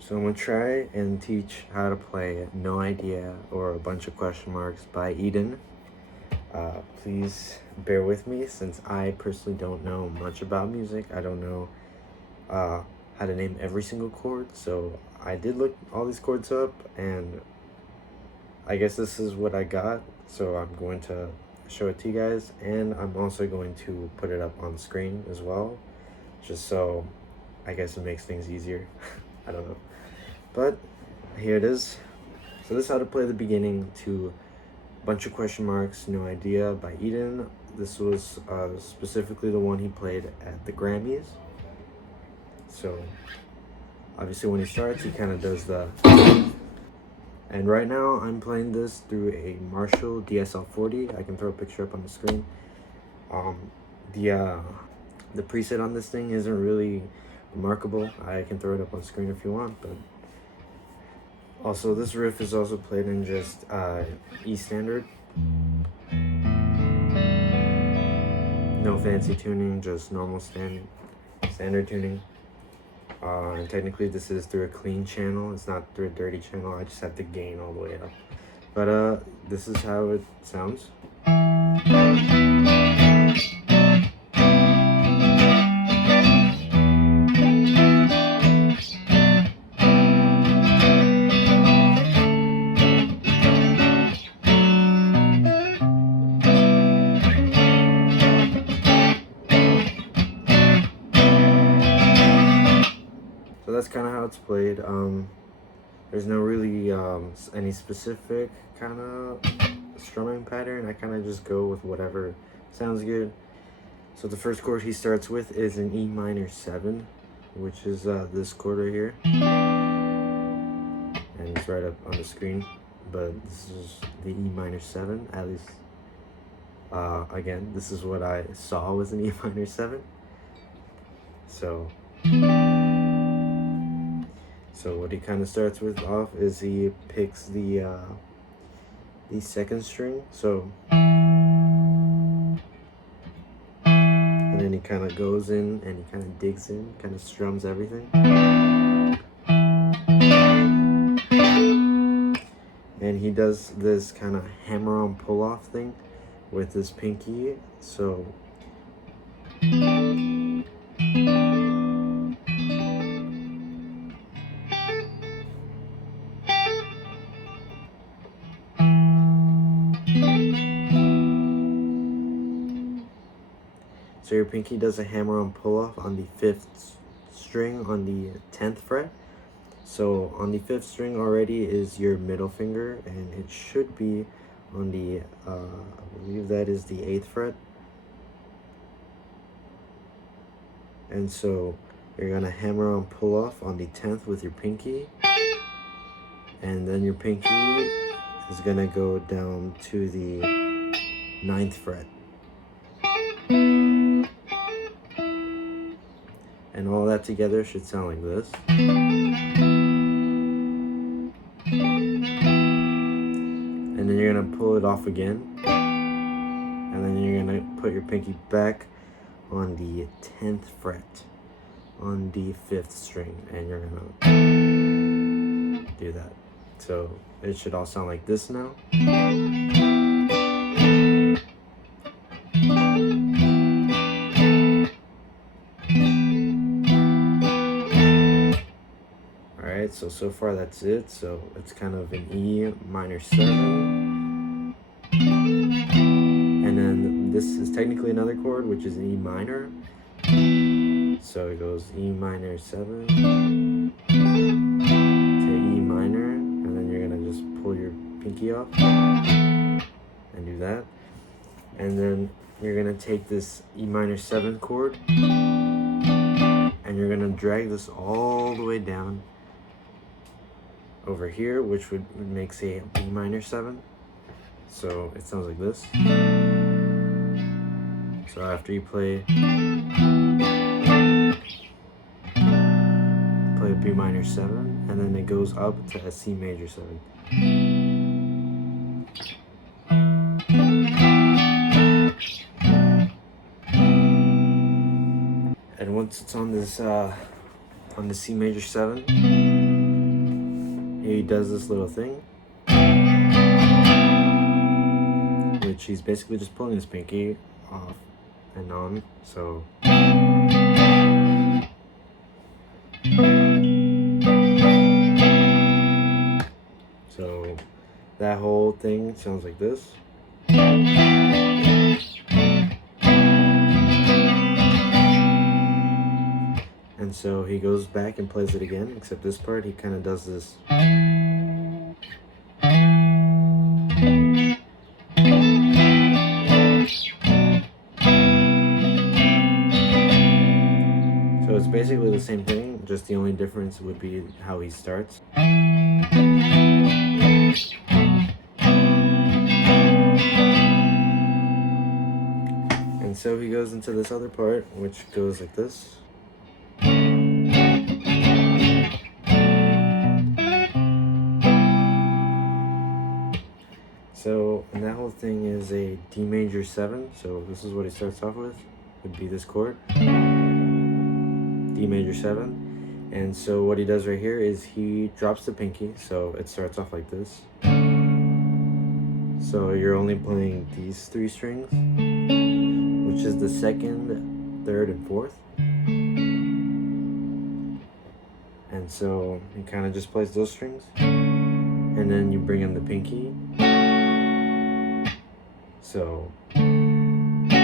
So I'm gonna try and teach how to play No Idea or A Bunch of Question Marks by Eden. Please bear with me since I personally don't know much about music. I don't know how to name every single chord. So I did look all these chords up and I guess this is what I got. So I'm going to show it to you guys, and I'm also going to put it up on the screen as well, just so I guess it makes things easier. I don't know. But here it is. So this is how to play the beginning to Bunch of Question Marks, No Idea by Eden. This was specifically the one he played at the Grammys. So obviously when he starts, he kind of does the... And right now I'm playing this through a Marshall DSL-40. I can throw a picture up on the screen. The preset on this thing isn't really remarkable. I can throw it up on screen if you want, but also this riff is also played in just E standard. No fancy tuning, just normal standard tuning. And technically this is through a clean channel. It's not through a dirty channel. I just have to gain all the way up. But this is how it sounds. So that's kind of how it's played. There's no really any specific kind of strumming pattern. I kind of just go with whatever sounds good. So the first chord he starts with is an E minor 7, which is this chord right here. And it's right up on the screen. But this is the E minor 7, at least. Again, this is what I saw was an E minor 7. So what he kind of starts with off is he picks the second string, so, and then he kind of goes in and he kind of digs in, kind of strums everything. And he does this kind of hammer-on pull-off thing with his pinky, so your pinky does a hammer-on pull-off on the 5th string on the 10th fret. So on the 5th string already is your middle finger, and it should be on the, I believe that is the 8th fret. And so you're gonna hammer-on pull-off on the 10th with your pinky, and then your pinky is gonna go down to the 9th fret. And all that together should sound like this. And then you're gonna pull it off again. And then you're gonna put your pinky back on the 10th fret on the 5th string. And you're gonna do that. So it should all sound like this now. So far that's it. So it's kind of an E minor 7. And then this is technically another chord, which is an E minor. So it goes E minor 7 to E minor. And then you're going to just pull your pinky off and do that. And then you're going to take this E minor 7 chord and you're going to drag this all the way down over here, which would make, say, a B minor 7. So it sounds like this. So after you play a B minor 7, and then it goes up to a C major 7. And once it's on this on the C major 7, he does this little thing, which he's basically just pulling his pinky off and on. So that whole thing sounds like this. And so he goes back and plays it again, except this part he kind of does this. So it's basically the same thing, just the only difference would be how he starts. And so he goes into this other part, which goes like this. So, and that whole thing is a D major 7. So this is what he starts off with, would be this chord, D major 7. And so what he does right here is he drops the pinky, so it starts off like this. So you're only playing these 3 strings, which is the 2nd, 3rd, and 4th. And so he kind of just plays those strings, and then you bring in the pinky. So, and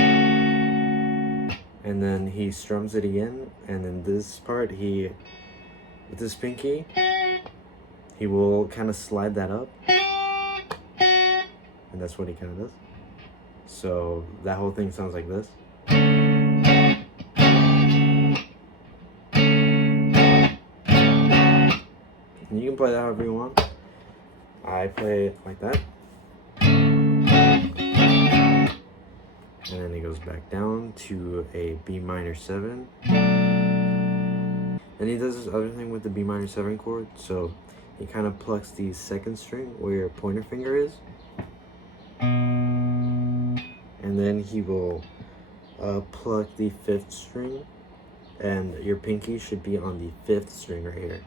then he strums it again, and then this part, with this pinky, he will kind of slide that up, and that's what he kind of does. So that whole thing sounds like this. And you can play that however you want. I play it like that. And then he goes back down to a B minor 7. And he does this other thing with the B minor 7 chord. So he kind of plucks the 2nd string where your pointer finger is. And then he will pluck the 5th string. And your pinky should be on the 5th string right here.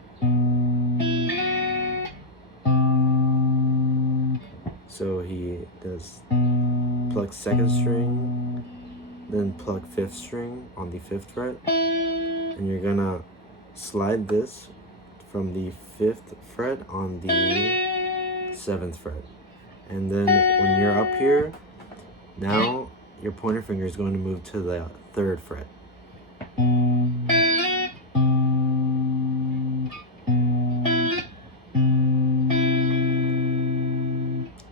So he does pluck 2nd string, then pluck 5th string on the 5th fret, and you're gonna slide this from the 5th fret on the 7th fret. And then when you're up here, now your pointer finger is going to move to the 3rd fret.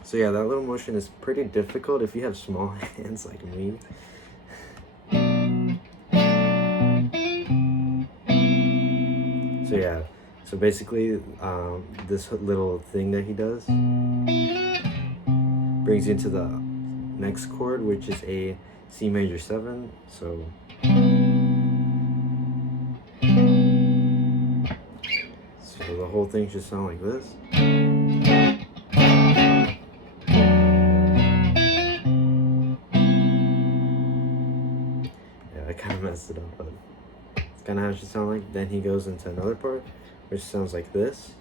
So yeah, that little motion is pretty difficult if you have small hands like me. So yeah, so basically this little thing that he does brings you into the next chord, which is a C major 7. So the whole thing should sound like this. I kind of messed it up, but it's kind of how it should sound like. Then he goes into another part, which sounds like this.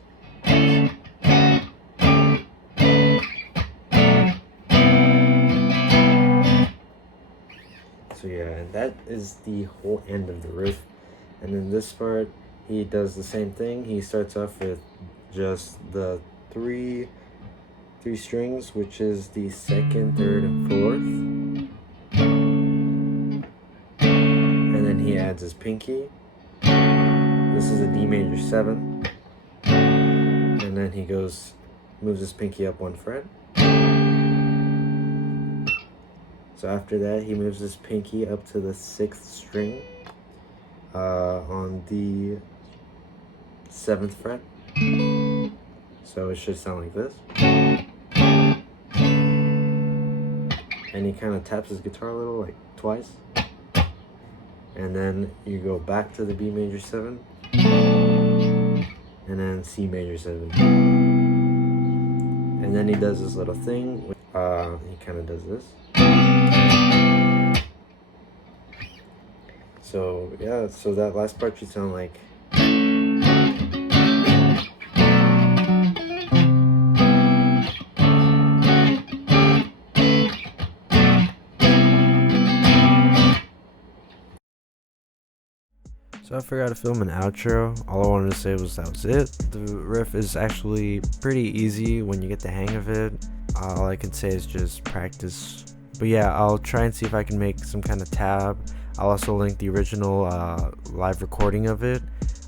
So yeah, and that is the whole end of the riff. And then this part, he does the same thing. He starts off with just the three strings, which is the 2nd, 3rd, and 4th. He adds his pinky. This is a D major 7. And then he moves his pinky up 1 fret. So after that, he moves his pinky up to the 6th string on the 7th fret. So it should sound like this. And he kind of taps his guitar a little, like twice. And then you go back to the B major 7, and then C major 7. And then he does this little thing, he kind of does this. So yeah, so that last part should sound like. So I forgot to film an outro. All I wanted to say was that was it. The riff is actually pretty easy when you get the hang of it. All I can say is just practice. But yeah, I'll try and see if I can make some kind of tab. I'll also link the original live recording of it.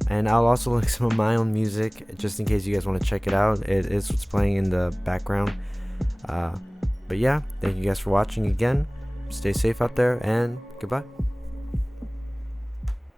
And I'll also link some of my own music just in case you guys want to check it out. It is what's playing in the background. But yeah, thank you guys for watching again. Stay safe out there and goodbye.